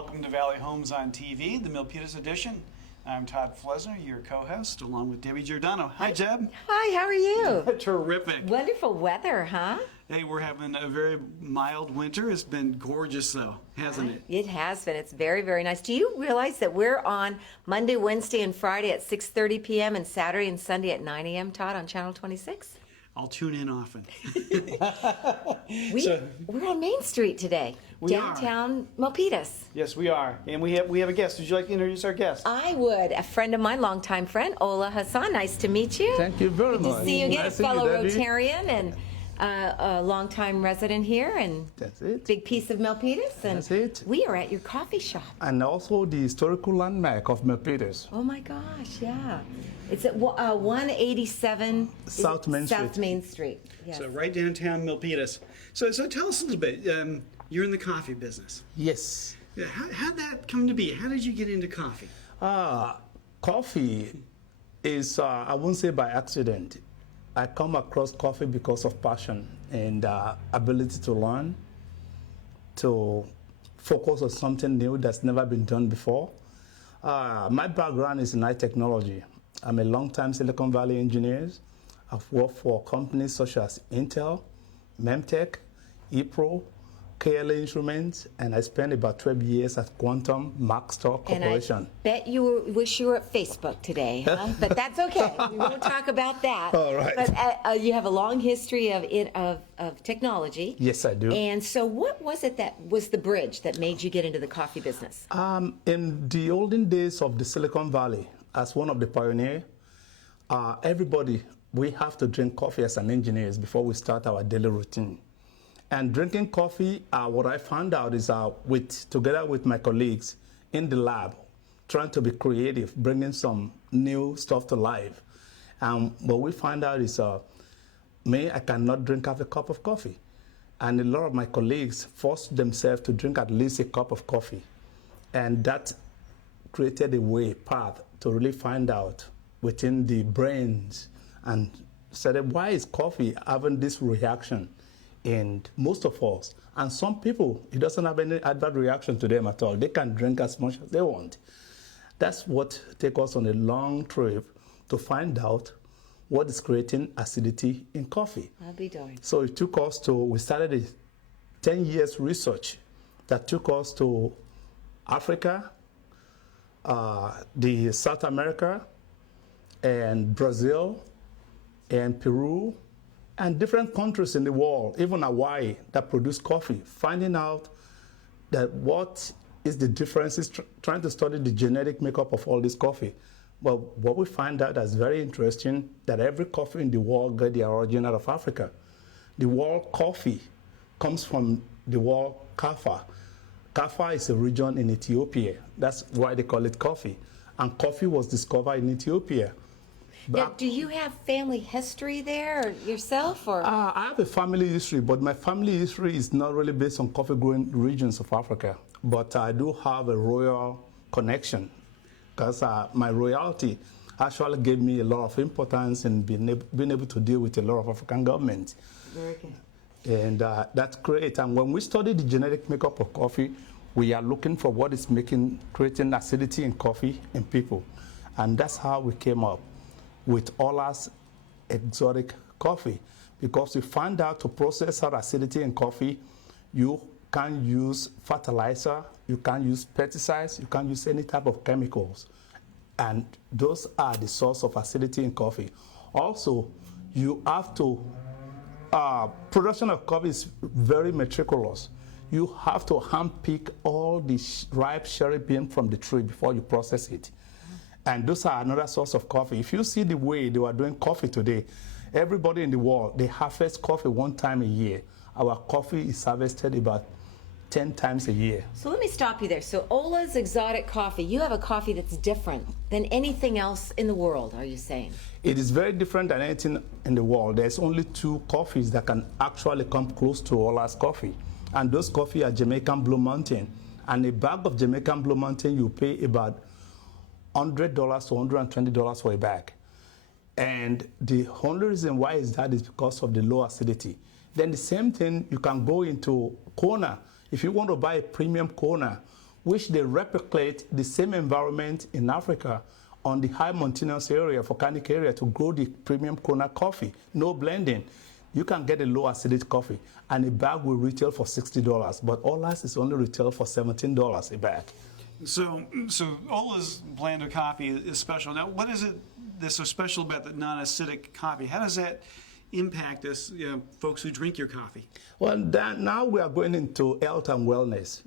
welcome to Valley Homes on TV, the Milpitas edition. I'm Todd Flesner, your co-host, along with Debbie Giordano. Hi, Jeb. Hi, how are you? Terrific. Wonderful weather, huh? Hey, we're having a very mild winter. It's been gorgeous, though, hasn't it? It has been. It's very, very nice. Do you realize that we're on Monday, Wednesday, and Friday at 6:30 p.m. and Saturday and Sunday at 9 a.m., Todd, on Channel 26? I'll tune in often. We're on Main Street today, downtown Milpitas. Yes, we are. And we have a guest. Would you like to introduce our guest? I would. A friend of mine, longtime friend, Ola Hassan. Nice to meet you. Thank you very much. Good to see you again, Nice a fellow to meet you, Rotarian and a longtime resident here, and That's it. big piece of Milpitas. And That's it. we are at your coffee shop. And also the historical landmark of Milpitas. Oh my gosh, yeah. It's at 187 South Main South Street. Main Street. Yes. So right downtown Milpitas. So tell us a little bit. You're in the coffee business. Yes. Yeah, how'd that come to be? How did you get into coffee? Coffee is, I won't say by accident. I come across coffee because of passion and ability to learn, to focus on something new that's never been done before. My background is in high technology. I'm a long-time Silicon Valley engineer. I've worked for companies such as Intel, Memtech, ePro, KLA Instruments, and I spent about 12 years at Quantum Maxtor Corporation. And I bet you wish you were at Facebook today, huh? But that's okay. We won't talk about that. All right. But you have a long history of technology. Yes, I do. And so what was it that was the bridge that made you get into the coffee business? In the olden days of the Silicon Valley, as one of the pioneers, everybody, we have to drink coffee as an engineers before we start our daily routine. And drinking coffee, what I found out is together with my colleagues in the lab, trying to be creative, bringing some new stuff to life. And what we find out is, I cannot drink half a cup of coffee. And a lot of my colleagues forced themselves to drink at least a cup of coffee. And that created a path to really find out within the brains and said, why is coffee having this reaction in most of us? And some people, it doesn't have any adverse reaction to them at all. They can drink as much as they want. That's what takes us on a long trip to find out what is creating acidity in coffee. I'll be darned. So it took us we started a 10 years research that took us to Africa, the South America, and Brazil, and Peru, and different countries in the world, even Hawaii, that produce coffee, finding out that what is the differences, trying to study the genetic makeup of all this coffee. But what we find out that's very interesting, that every coffee in the world got their origin out of Africa. The word coffee comes from the word Kaffa. Kaffa is a region in Ethiopia. That's why they call it coffee. And coffee was discovered in Ethiopia. Now, do you have family history there yourself, or? I have a family history, but my family history is not really based on coffee-growing regions of Africa. But I do have a royal connection, because my royalty actually gave me a lot of importance in being able to deal with a lot of African governments. Very good. And that's great. And when we study the genetic makeup of coffee, we are looking for what is creating acidity in coffee in people. And that's how we came up with Ola's exotic coffee, because we found out to process our acidity in coffee, you can't use fertilizer, you can't use pesticides, you can't use any type of chemicals. And those are the source of acidity in coffee. Also, you have to, production of coffee is very meticulous. You have to hand-pick all the ripe cherry bean from the tree before you process it. And those are another source of coffee. If you see the way they were doing coffee today, everybody in the world, they harvest coffee one time a year. Our coffee is harvested about 10 times a year. So let me stop you there. So Ola's exotic coffee, you have a coffee that's different than anything else in the world, are you saying? It is very different than anything in the world. There's only 2 coffees that can actually come close to Ola's coffee. And those coffee are Jamaican Blue Mountain. And a bag of Jamaican Blue Mountain, you pay about $100 to $120 for a bag. And the only reason why is because of the low acidity. Then the same thing, you can go into Kona. If you want to buy a premium Kona, which they replicate the same environment in Africa on the high mountainous area, volcanic area, to grow the premium Kona coffee. No blending. You can get a low acidity coffee, and a bag will retail for $60, but Ola's is only retail for $17 a bag. So Ola's blend of coffee is special. Now, what is it that's so special about the non-acidic coffee? How does that impact us, folks who drink your coffee? Well, now we are going into health and wellness,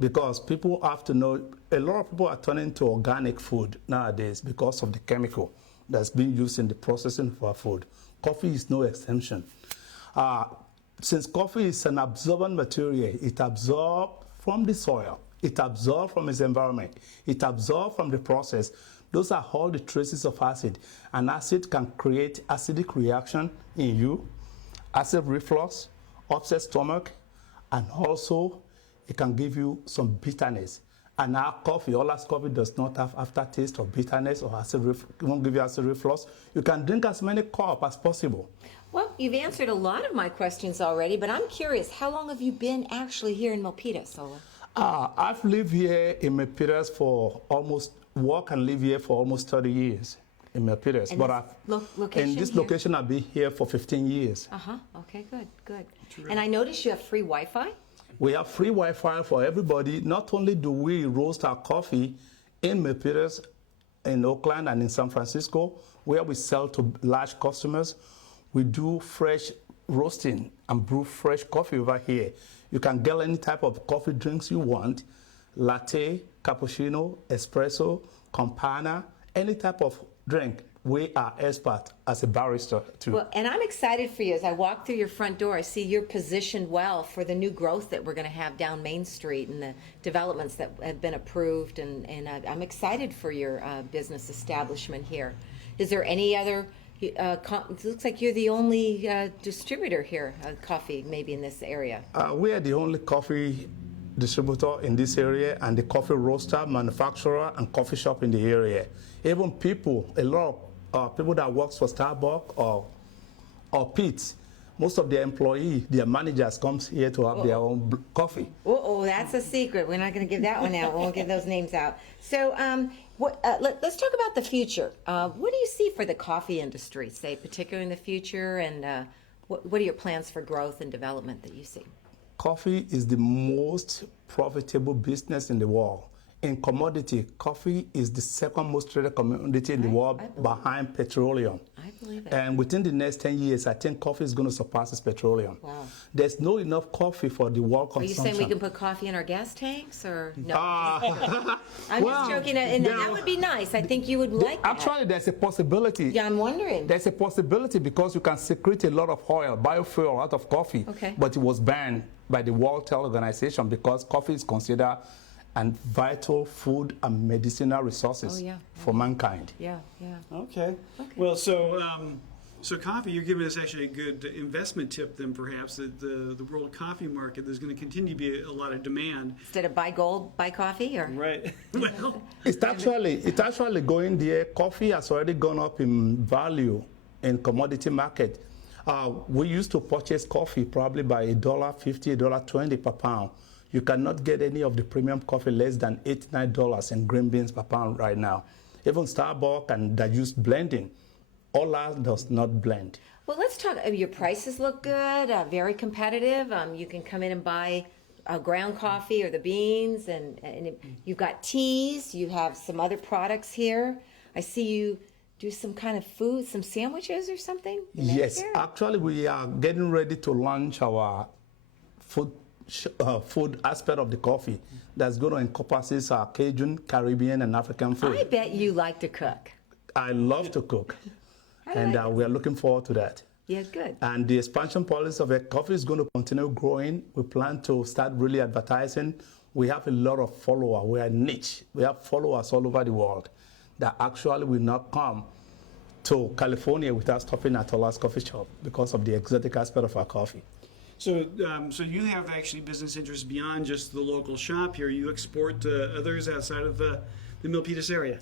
because people have to know, a lot of people are turning to organic food nowadays because of the chemical that's being used in the processing of our food. Coffee is no exception. Since coffee is an absorbent material, it absorbs from the soil, it absorbs from its environment, it absorbs from the process. Those are all the traces of acid. And acid can create acidic reaction in you, acid reflux, upset stomach, and also it can give you some bitterness. And our coffee, Ola's coffee, does not have aftertaste or bitterness or acid it won't give you acid reflux. You can drink as many cups as possible. Well, you've answered a lot of my questions already, but I'm curious, how long have you been actually here in Milpitas, Ola? I've lived here in Milpitas work and live here for almost 30 years in Milpitas. And But in this here? location, I've been here for 15 years. Okay, good. And I noticed you have free Wi-Fi? We have free Wi-Fi for everybody. Not only do we roast our coffee in Milpitas, in Oakland, and in San Francisco, where we sell to large customers, we do fresh roasting and brew fresh coffee over here. You can get any type of coffee drinks you want, latte, cappuccino, espresso, campana, any type of drink. We are expert as a barista too. Well, and I'm excited for you. As I walk through your front door, I see you're positioned well for the new growth that we're going to have down Main Street and the developments that have been approved. And I'm excited for your business establishment here. Is there any other, it looks like you're the only distributor here of coffee maybe in this area. We are the only coffee distributor in this area, and the coffee roaster, manufacturer, and coffee shop in the area. Even a lot of people that works for Starbucks or Pete's, most of their employees, their managers comes here to have their own coffee. Oh, that's a secret. We're not going to give that one out. We won't give those names out. So let's talk about the future. What do you see for the coffee industry, say, particularly in the future, and what are your plans for growth and development that you see? Coffee is the most profitable business in the world. In commodity, coffee is the second most traded commodity in the world behind petroleum. I believe it. And within the next 10 years, I think coffee is going to surpass petroleum. Wow. There's no enough coffee for the world Are you consumption. saying we can put coffee in our gas tanks, or no? Ah. I'm Well, just joking, and there- that would be nice. I think you would like that. Actually, there's a possibility. Yeah, I'm wondering. There's a possibility because you can secrete a lot of oil, biofuel out of coffee. Okay. But it was banned by the World Health Organization because coffee is considered a vital food and medicinal resources for mankind. Yeah. Okay. Well, so coffee, you're giving us actually a good investment tip then perhaps that the world coffee market, there's going to continue to be a lot of demand. Instead of buy gold, buy coffee, or? Right. Well, It's actually going there. Coffee has already gone up in value in commodity market. We used to purchase coffee probably by $1.50, $1.20 per pound. You cannot get any of the premium coffee less than $8, $9 in green beans per pound right now. Even Starbucks and that use blending. Ola does not blend. Well, let's talk. Your prices look good, very competitive. You can come in and buy ground coffee or the beans, and you've got teas. You have some other products here. I see you do some kind of food, some sandwiches or something? Yes, actually we are getting ready to launch our food aspect of the coffee that's going to encompass our Cajun, Caribbean, and African food. I bet you like to cook. I love to cook, and we are looking forward to that. Yeah, good. And the expansion policy of coffee is going to continue growing. We plan to start really advertising. We have a lot of followers. We are niche. We have followers all over the world that actually will not come to California without stopping at Ola's coffee shop because of the exotic aspect of our coffee. So you have actually business interests beyond just the local shop here. You export to others outside of the Milpitas area.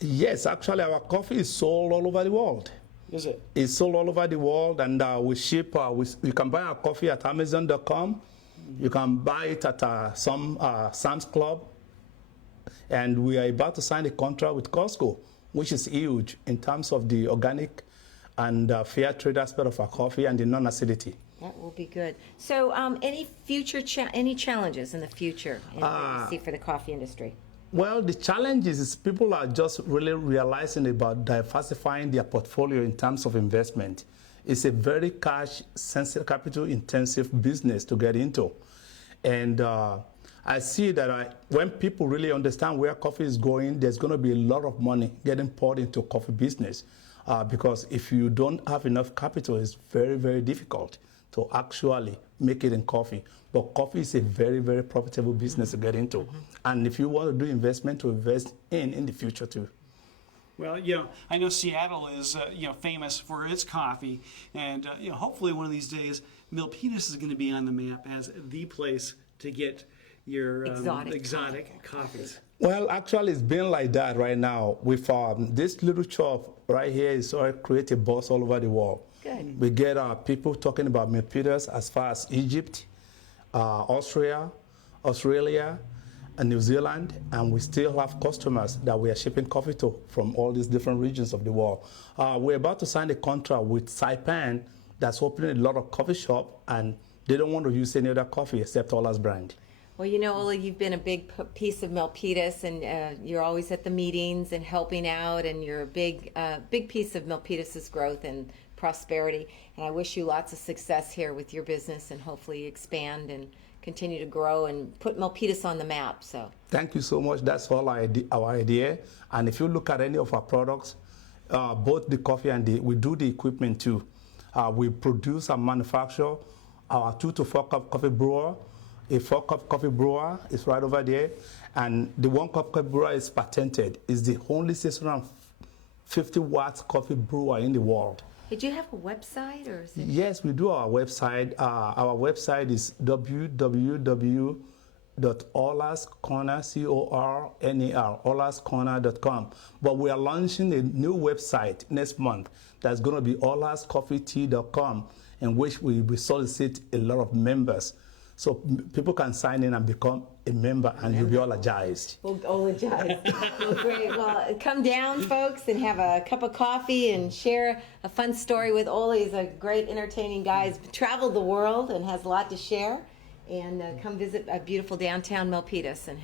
Yes, actually our coffee is sold all over the world. Is it? It's sold all over the world, and we ship. You can buy our coffee at Amazon.com. You can buy it at some Sam's Club And we are about to sign a contract with Costco, which is huge in terms of the organic and fair trade aspect of our coffee and the non-acidity. That will be good. So, any future any challenges in the future that you see for the coffee industry? Well, the challenge is people are just really realizing about diversifying their portfolio in terms of investment. It's a very cash-sensitive, capital-intensive business to get into. And I see that when people really understand where coffee is going, there's going to be a lot of money getting poured into coffee business. Because if you don't have enough capital, it's very, very difficult to actually make it in coffee. But coffee is a very, very profitable business to get into. And if you want to do investment, to invest in the future too. Well, I know Seattle is, famous for its coffee, and hopefully one of these days, Milpitas is going to be on the map as the place to get your exotic coffees. Well, actually, it's been like that right now. With this little shop right here, is already created a buzz all over the world. Good. We get people talking about Milpitas as far as Egypt, Australia, and New Zealand, and we still have customers that we are shipping coffee to from all these different regions of the world. We're about to sign a contract with Saipan that's opening a lot of coffee shop, and they don't want to use any other coffee except Ola's brand. Well, Ola, you've been a big piece of Milpitas, and you're always at the meetings and helping out, and you're a big piece of Milpitas' growth and prosperity. And I wish you lots of success here with your business, and hopefully expand and continue to grow and put Milpitas on the map. So thank you so much. That's all our idea. And if you look at any of our products, both the coffee and we do the equipment too. We produce and manufacture our 2 to 4 cup coffee brewer. A 4 cup coffee brewer is right over there. And the 1 cup coffee brewer is patented. It's the only 650 watts coffee brewer in the world. Did you have a website, or is it? Yes, we do our website. Our website is olascorner.com. But we are launching a new website next month that's going to be olascoffeetea.com, in which we will solicit a lot of members. So people can sign in and become a member, and you'll be ologized. Well, ologized. Well, great. Well, come down, folks, and have a cup of coffee and share a fun story with Ola. He's a great, entertaining guy. He's traveled the world and has a lot to share. And come visit a beautiful downtown Milpitas and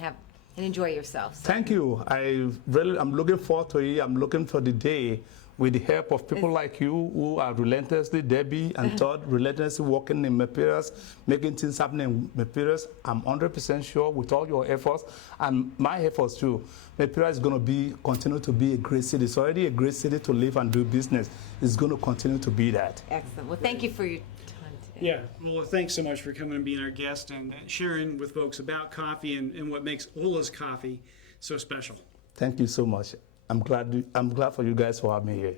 enjoy yourself. So. Thank you. I'm looking forward to it. I'm looking for the day with the help of people like you who are relentlessly, Debbie and Todd, relentlessly working in Milpitas, making things happen in Milpitas. I'm 100% sure with all your efforts and my efforts too, Milpitas is going to continue to be a great city. It's already a great city to live and do business. It's going to continue to be that. Excellent. Well, thank you for your time today. Yeah, well, thanks so much for coming and being our guest and sharing with folks about coffee and what makes Ola's coffee so special. Thank you so much. I'm glad for you guys for having me here.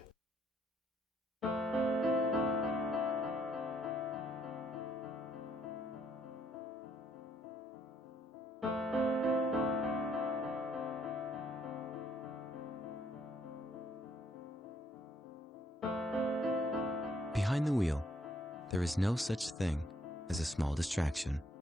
Behind the wheel, there is no such thing as a small distraction.